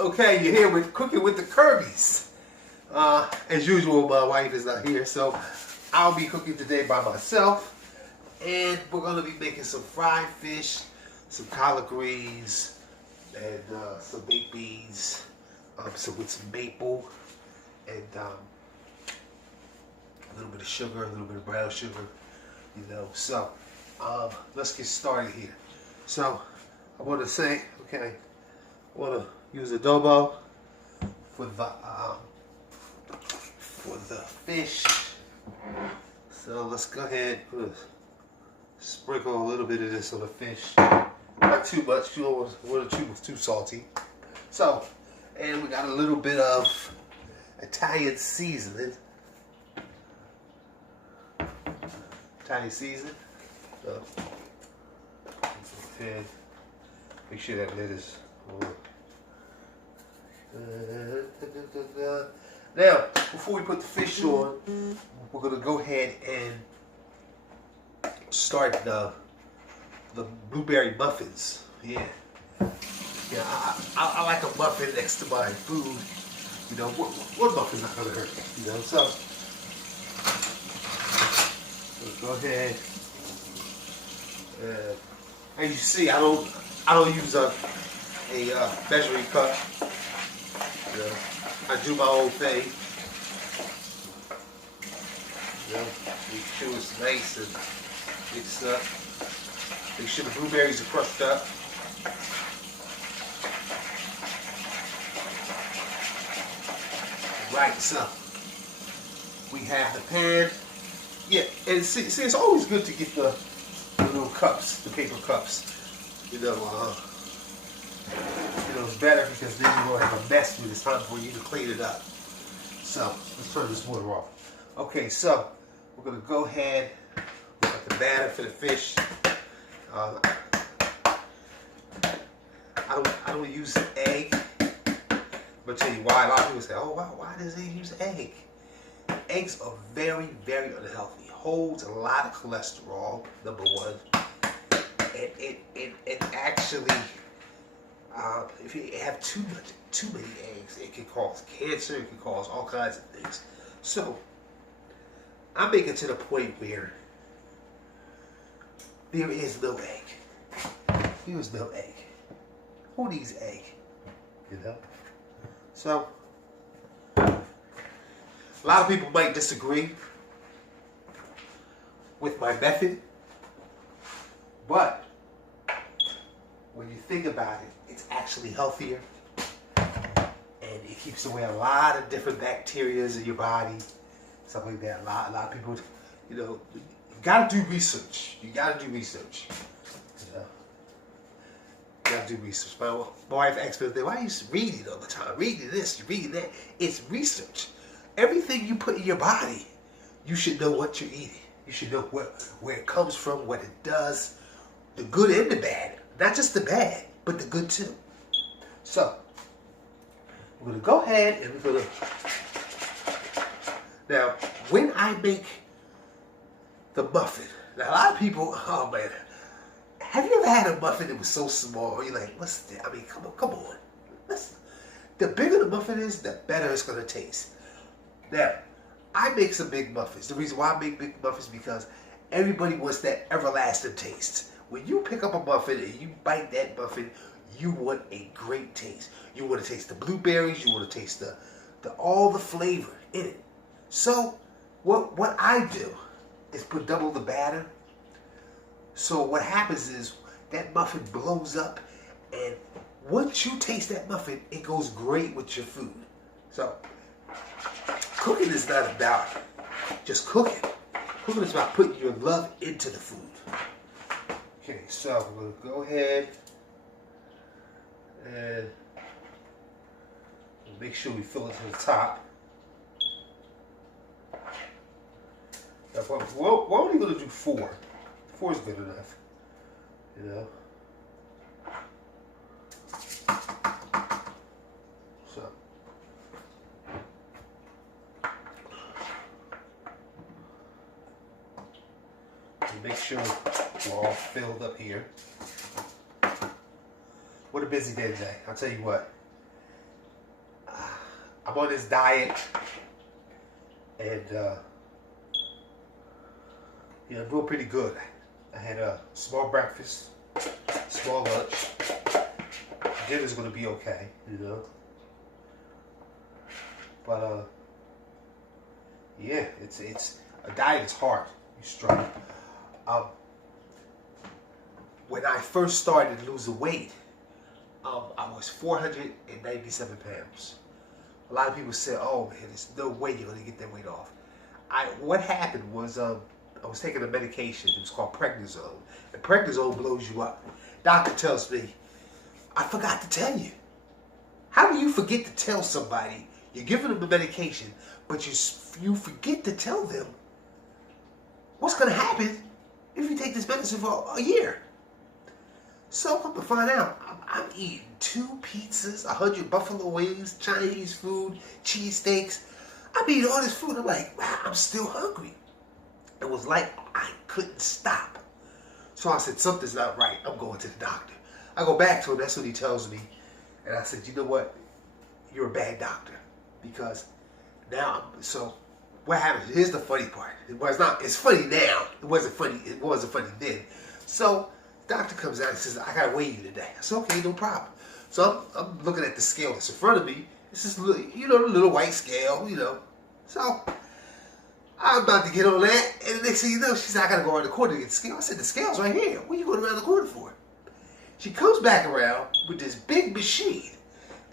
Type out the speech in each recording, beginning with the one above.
Okay, you're here with cooking with the Kirbys. As usual, my wife is not here, so I'll be cooking today by myself. And we're going to be making some fried fish, some collard greens, and some baked beans, so with some maple, and a little bit of sugar, a little bit of brown sugar, you know. So let's get started here. So I want to say, okay, I want to use adobo for the fish. So let's go ahead and sprinkle a little bit of this on the fish. Not too much, you don't want it too salty. So, and we got a little bit of Italian seasoning. So, and make sure that lid is on. Now, before we put the fish on, we're gonna go ahead and start the blueberry muffins. Yeah, I like a muffin next to my food. You know, what muffin's not gonna hurt? You know, so go ahead. As you see, I don't use a measuring cup. You know, I do my own thing. You know, make sure it's nice and mixed up. Make sure the blueberries are crushed up. Right, so we have the pan. Yeah, and see, it's always good to get the little cups, the paper cups. You know, it's better because then you won't have a mess when it's time for you to clean it up. So let's turn this water off. Okay, so we're gonna go ahead with the batter for the fish. I don't use egg. I'm gonna tell you why. A lot of people say, "Oh, wow, why does he use egg?" Eggs are very, very unhealthy. Holds a lot of cholesterol. Number one, it actually, if you have too many eggs, it can cause cancer. It can cause all kinds of things. So I'm making to the point where there is no egg. There is no egg. Who needs egg? You know. So a lot of people might disagree with my method, but when you think about it, it's actually healthier, and it keeps away a lot of different bacteria in your body, stuff like that. A lot of people, you know, you gotta do research. You gotta do research. You know? You gotta do research. My wife asked me, "Why are you reading all the time? Reading this, reading that?" It's research. Everything you put in your body, you should know what you're eating. You should know where it comes from, what it does, the good and the bad. Not just the bad, but the good too. So, we're going to go ahead and we're going to... Now, when I make the muffin, now a lot of people, oh man, have you ever had a muffin that was so small? You're like, what's that? I mean, come on. Listen, the bigger the muffin is, the better it's going to taste. Now, I make some big muffins. The reason why I make big muffins is because everybody wants that everlasting taste. When you pick up a muffin and you bite that muffin, you want a great taste. You want to taste the blueberries. You want to taste all the flavor in it. So what I do is put double the batter. So what happens is that muffin blows up, and once you taste that muffin, it goes great with your food. So cooking is not about just cooking. Cooking is about putting your love into the food. Okay, so we're going to go ahead and make sure we fill it to the top. Now, we're only going to do 4. 4 is good enough, you know. So. Make sure we're all filled up here. What a busy day today. I'll tell you what. I'm on this diet, and yeah, I'm doing pretty good. I had a small breakfast, small lunch. Dinner's gonna be okay, you know. But yeah, it's a diet is hard. You struggle. When I first started losing weight, I was 497 pounds. A lot of people said, "Oh man, there's no way you're gonna get that weight off." What happened was I was taking a medication. It was called prednisone, and prednisone blows you up. Doctor tells me, "I forgot to tell you." How do you forget to tell somebody you're giving them the medication, but you forget to tell them what's gonna happen if you take this medicine for a year? So come to find out, I'm eating 2 pizzas, 100 buffalo wings, Chinese food, cheesesteaks. I'm eating all this food. I'm like, wow, I'm still hungry. It was like I couldn't stop. So I said, something's not right. I'm going to the doctor. I go back to him. That's what he tells me. And I said, you know what? You're a bad doctor. Because now, so what happens? Here's the funny part. It's funny now. It wasn't funny then. So doctor comes out and says, I gotta weigh you today. I said, okay, no problem. So I'm looking at the scale that's in front of me. It's this little, the little white scale, So I'm about to get on that, and the next thing you know, she said, I gotta go around the corner to get the scale. I said, the scale's right here. What are you going around the corner for? She comes back around with this big machine.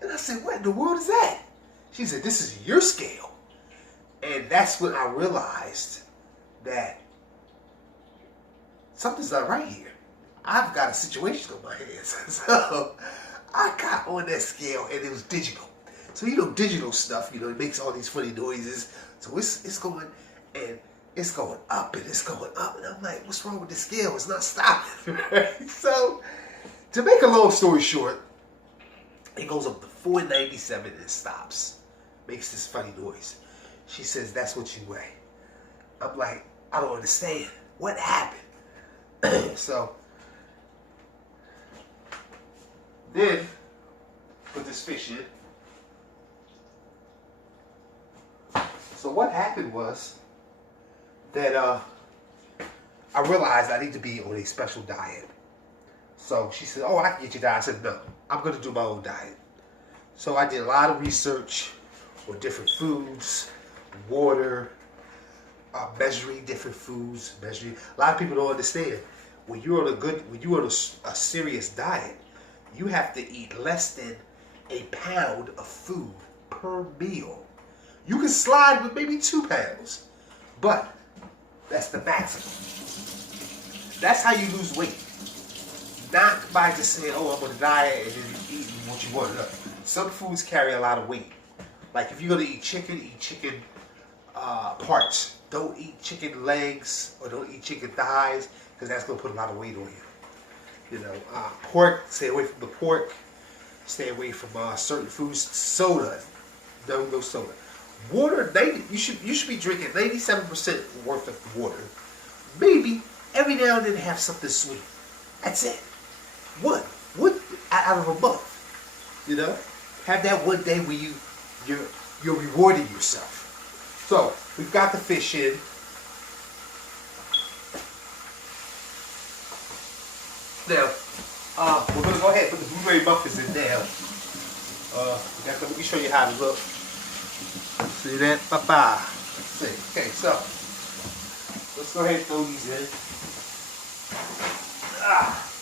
And I said, what in the world is that? She said, this is your scale. And that's when I realized that something's not right here. I've got a situation on my hands. So I got on that scale, and it was digital. So digital stuff, it makes all these funny noises. So it's going, and it's going up, and it's going up. And I'm like, what's wrong with the scale? It's not stopping. Right? So to make a long story short, it goes up to 497 and it stops. Makes this funny noise. She says, that's what you weigh. I'm like, I don't understand. What happened? So then put this fish in. So what happened was that I realized I need to be on a special diet. So she said, oh, I can get you diet. I said, no, I'm going to do my own diet. So I did a lot of research on different foods, water, measuring different foods, A lot of people don't understand. When you're on a serious diet, you have to eat less than a pound of food per meal. You can slide with maybe 2 pounds, but that's the maximum. That's how you lose weight. Not by just saying, oh, I'm on a diet and then eating what you want. No. Some foods carry a lot of weight. Like if you're going to eat chicken parts. Don't eat chicken legs or don't eat chicken thighs because that's going to put a lot of weight on you. Pork, stay away from the pork. Stay away from certain foods. Soda, no soda. Water, you should be drinking 97% worth of water. Maybe every now and then have something sweet. That's it. One out of a month. Have that one day where you're rewarding yourself. So we've got the fish in. Now we're gonna go ahead and put the blueberry muffins in now. Let me show you how to look. See that? Papa. See. Okay, so let's go ahead and throw these in.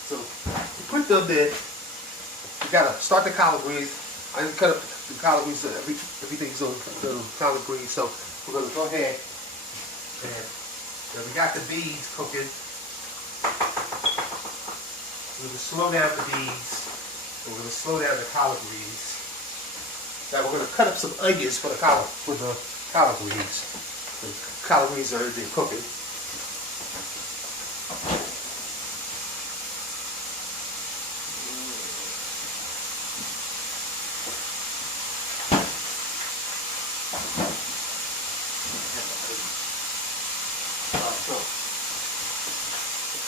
So you put them in. You gotta start the collard greens. I just cut up the collard greens so everything's on the collard greens. So we're gonna go ahead and we got the beans cooking. We're gonna slow down the beans. We're gonna slow down the collard greens. Now we're going to cut up some onions for the collard greens. The collard greens are already cooking.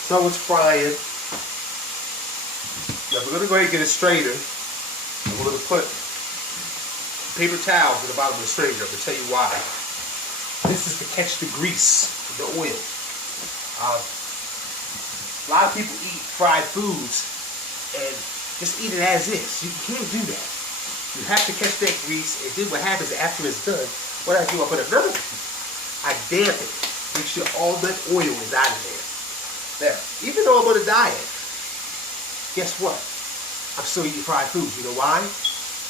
So it's frying. Now we're going to go ahead and get a strainer. And we're going to put paper towels at the bottom of the strainer. I'm going to tell you why. This is to catch the grease, the oil. A lot of people eat fried foods and just eat it as is. You can't do that. You have to catch that grease, and then what happens after it's done, what I do, I put another piece. I damp it. Make sure all that oil is out of there. Now, even though I'm on a diet, guess what? I'm still eating fried foods. You know why?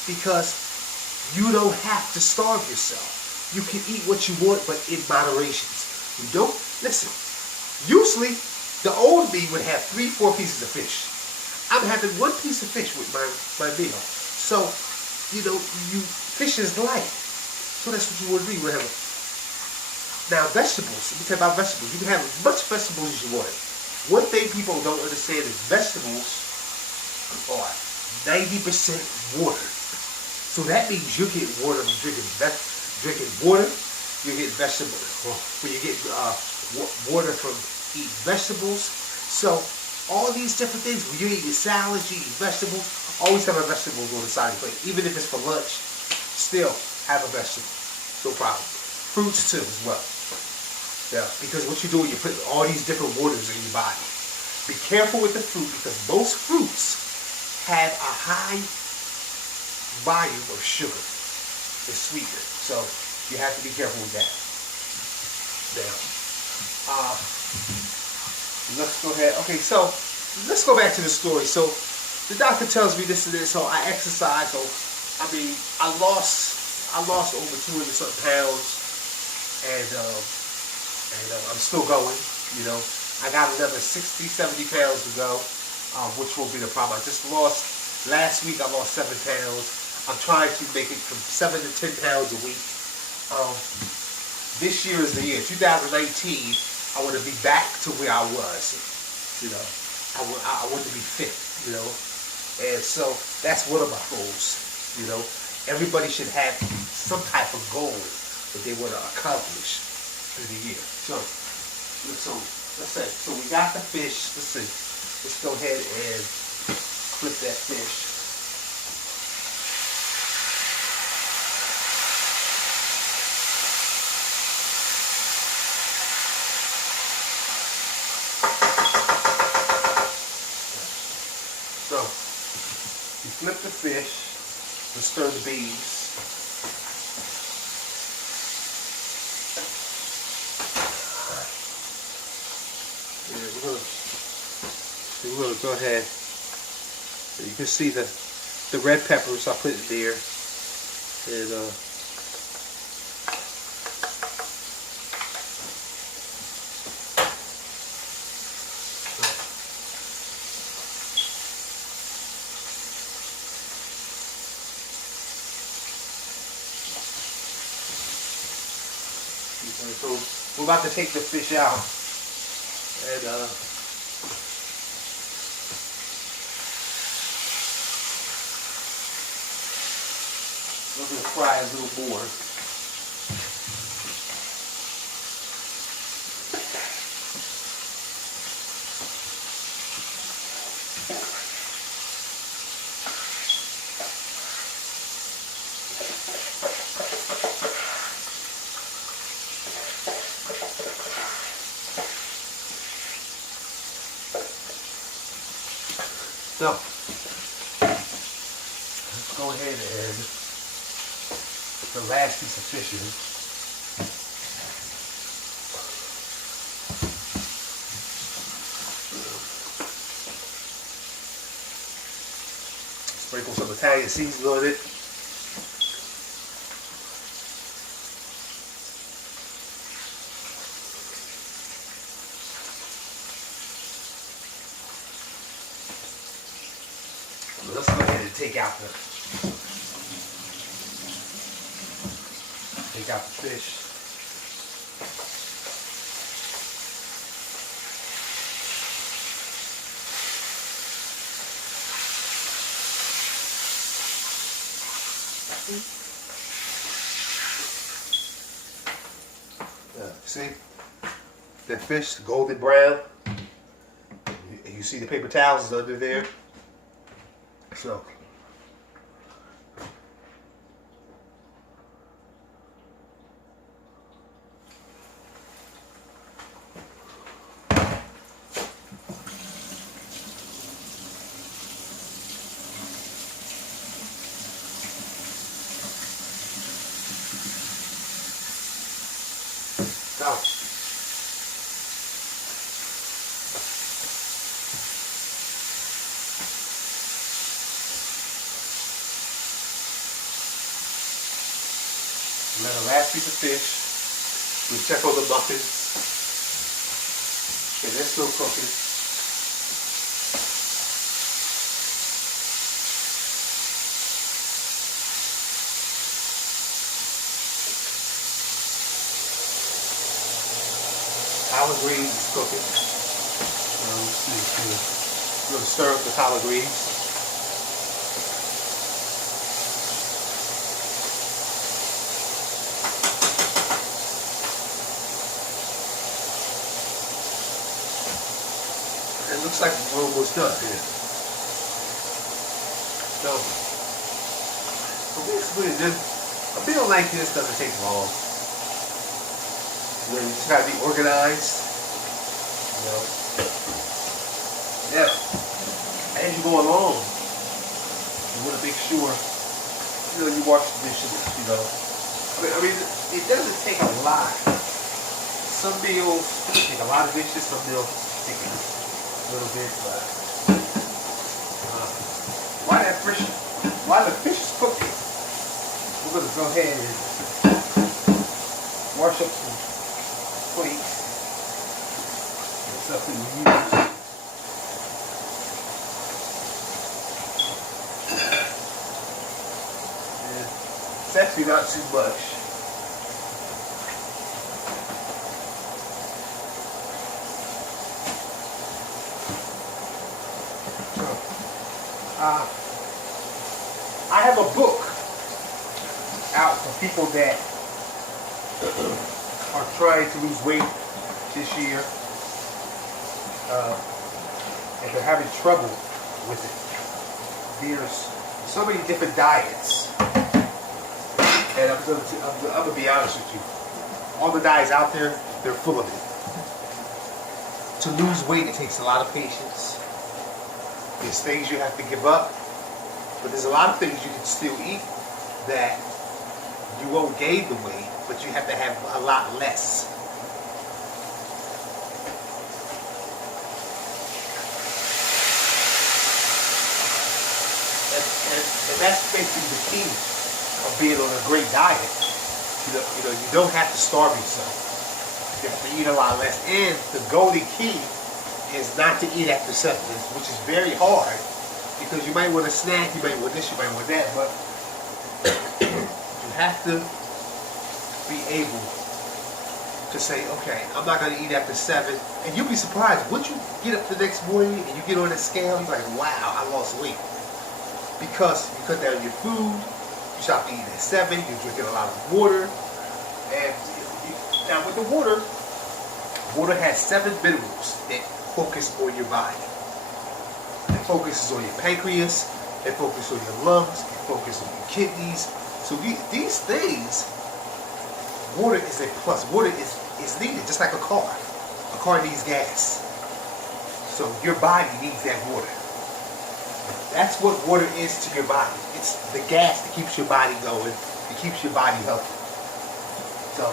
Because you don't have to starve yourself. You can eat what you want, but in moderations. You don't, listen, usually the old me would have 3-4 pieces of fish. I'm having 1 piece of fish with my meal. So, you know, fish is light. So that's what you want to do. You want to have now vegetables. Let me tell you about vegetables. You can have as much vegetables as you want. One thing people don't understand is vegetables are 90% water. So that means you get water from drinking water. You get vegetables. When you get water from eating vegetables. So all these different things. When you eat your salads, you eat vegetables. Always have a vegetable on the side of your plate. Even if it's for lunch, still have a vegetable. No problem. Fruits too as well. Yeah, because what you're doing, you're putting all these different waters in your body. Be careful with the fruit because most fruits have a high volume of sugar. It's sweeter. So you have to be careful with that. Now, let's go ahead. Okay, so let's go back to the story. So the doctor tells me this and this. So I exercise. So I mean, I lost over 200 something pounds, and I'm still going. You know, I got another 60, 70 pounds to go, which won't be the problem. I just lost last week. I lost 7 pounds. I'm trying to make it from 7 to 10 pounds a week. This year is the year, 2019. I want to be back to where I was. You know, I want to be fit. You know, and so that's one of my goals. You know, everybody should have some type of goal that they want to accomplish through the year. So let's say, so we got the fish. Let's see. Let's go ahead and flip that fish. So you flip the fish and stir the beans. We're going to go ahead. You can see the red peppers I put in there. And so we're about to take the fish out. And we're going to fry a little more. So, let's go ahead and put the last piece of fish in. Sprinkle some Italian seasoning on it. Let's go ahead and take out the fish. See that fish, golden brown. You see the paper towels under there. So Ouch. And then the last piece of fish. We check on the muffins. Okay, they're still cooking. Collard greens is cooking. Let's see. We're going to stir up the collard greens. It looks like we're almost done here. So basically, a meal like this doesn't take long. You just gotta be organized. Yeah. As you go along, you want to make sure you wash the dishes. I mean, it doesn't take a lot. Some meals take a lot of dishes. Some meals take a little bit, but while the fish is cooking, we're gonna go ahead and wash up some plates and stuff that we use. And it's actually not too much. I have a book out for people that are trying to lose weight this year and they're having trouble with it. There's so many different diets, and I'm gonna be honest with you. All the diets out there, they're full of it. To lose weight, it takes a lot of patience. There's things you have to give up, but there's a lot of things you can still eat that you won't gain the weight, but you have to have a lot less. And that's basically the key of being on a great diet. You don't have to starve yourself. You have to eat a lot less. And the golden key is not to eat after 7, which is very hard because you might want a snack, you might want this, you might want that, but you have to be able to say, okay, I'm not going to eat after 7, and you'll be surprised. Once you get up the next morning and you get on the scale, you're like, wow, I lost weight. Because you cut down your food, you stop eating at 7, you're drinking a lot of water, and now with the water has 7 minerals that focus on your body. It focuses on your pancreas, it focuses on your lungs, it focuses on your kidneys. So these things, water is a plus. Water is needed, just like a car. A car needs gas. So your body needs that water. That's what water is to your body. It's the gas that keeps your body going. It keeps your body healthy. So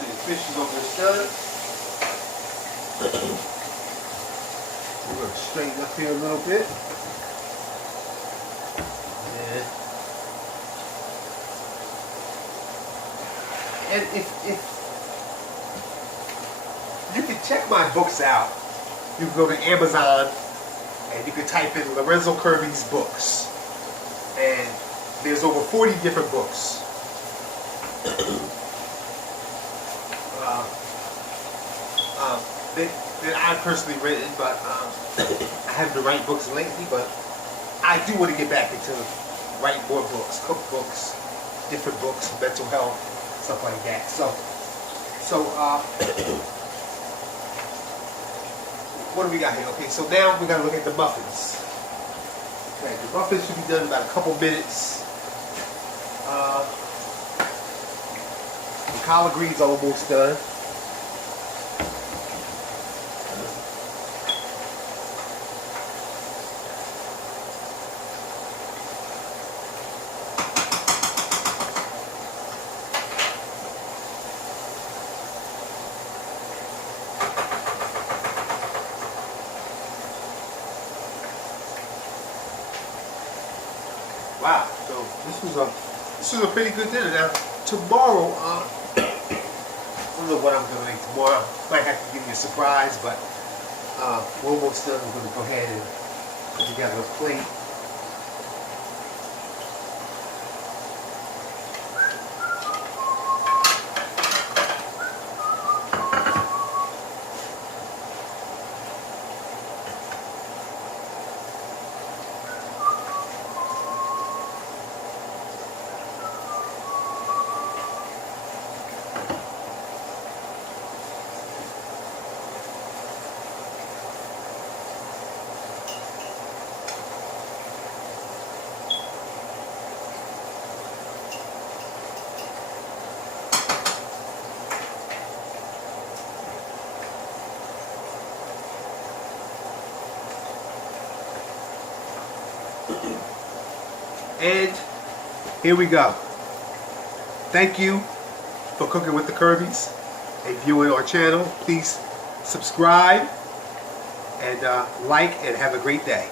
the fish is almost done. We're going to straighten up here a little bit. And if you can check my books out, you can go to Amazon and you can type in Lorenzo Kirbys books. And there's over 40 different books. that I've personally written, but I haven't been writing books lately, but I do want to get back into writing more books, cookbooks, different books, mental health, stuff like that. So what do we got here? Okay, so now we got to look at the muffins. Okay, the muffins should be done in about a couple minutes. The collard greens are almost done. Wow. So this was a pretty good dinner. Now tomorrow, I don't know what I'm gonna make tomorrow. Might have to give you a surprise, but we're almost done. We're gonna go ahead and put together a plate. And here we go. Thank you for cooking with the Kirbys and viewing our channel. Please subscribe and like, and have a great day.